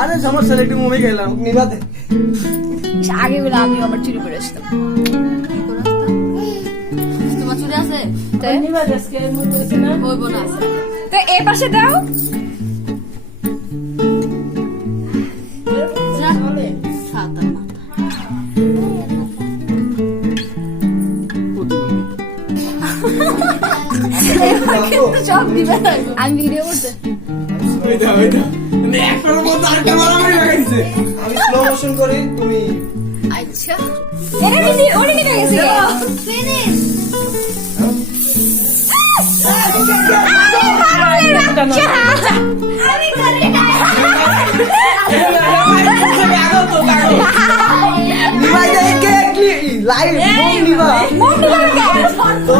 আরে সমস্যা একটু মুভি গেলাম নিবাতে আগে বলে আমি আবার চুরি করে আসতাম। তোমার চুরি আছে? তো এই পাশে দাও। আমি ভিডিও করতে আমি স্লো মোশন করি তুমি আচ্ছা এটা কি ওরে কি গেছে ফিনিশ আমি করে না নিবাই দে কে কি লাইভ নিবা তো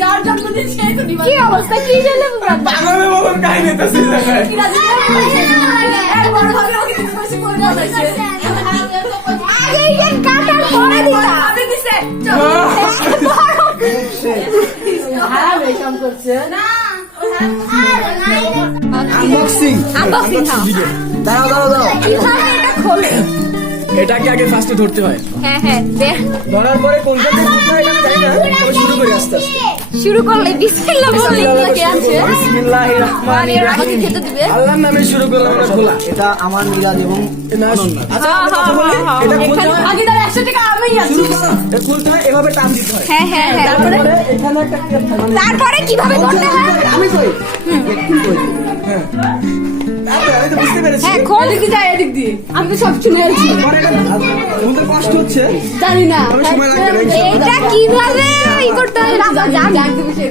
চার জন মধ্যে সেই তো নিবা কি অবস্থা কি জানে পাগলে বলন কাই নেতাছিস কি রাজি এক বড় ভাবে ওকে কিছু বেশি করে দাও আগে এই কাটার পরে দিতা আমি দিছে হ্যাঁ বেশম করছে না আনবক্সিং আনবক্সিং দাও কিভাবে এটা খোলে এটাকে আগে ফার্স্টে ধরতে হয় হ্যাঁ হ্যাঁ ধরার পরে কোনটা থেকে কোথায় এটা জানি না তবে শুরু করি আস্তে আস্তে শুরু করলে বিসমিল্লাহ বলে কে আছে বিসমিল্লাহির রহমানির রহিম খেতে দিবে আল্লাহর নামে শুরু করলাম এটা খোলা এটা আমার মিলাদ এবং আচ্ছা কথা বলি এটা খুলতে হয় আগে তার 100 টাকা আমি আছি এটা খুলতে হয় এভাবে টান দিতে হয় হ্যাঁ হ্যাঁ হ্যাঁ তারপরে এখানে একটা তারপরে কিভাবে ধরতে হয় আমি কই একটু কই হ্যাঁ তারপরে আমি তো বুঝতে পেরেছি হ্যাঁ খোল দিকে যায় এদিক দিয়ে আমি তো সব শুনে আছি পরে এটা বলতে কষ্ট হচ্ছে জানি না আমি সময় লাগবে এটা কিভাবে ই করতে হয় রাজা জান দিবে সে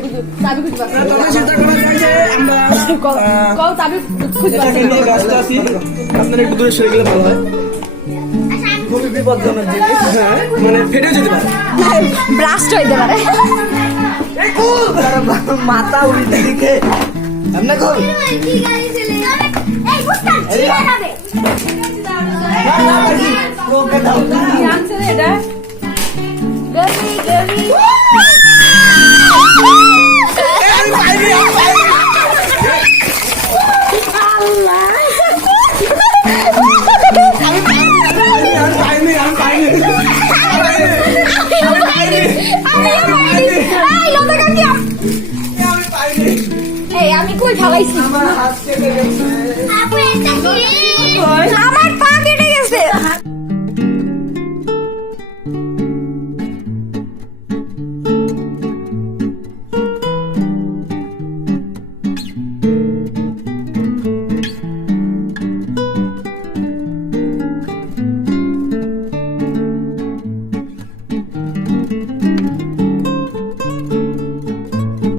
চাবি খুঁজবা তবে চিন্তা করা যায় যে আমরা কও চাবি খুঁজবা এটাকে নিয়ে ব্যস্ত আছি আপনারা একটু দূরে সরে গেলে ভালো হয় খুবই বিপজ্জনক জিনিস হ্যাঁ মানে ফেটে যেতে পারে ব্লাস্ট হইতে পারে এই কুল মাথা উল্টে দিকে আমরা কই কি গাড়ি চলে এই বুস্টার ছিড়ে যাবে ওকে দাও কি আনছে এটা গবি গবি আমি পাইনি আমি কই ঢালাইছি আমার হাত কেটে গেছে আমার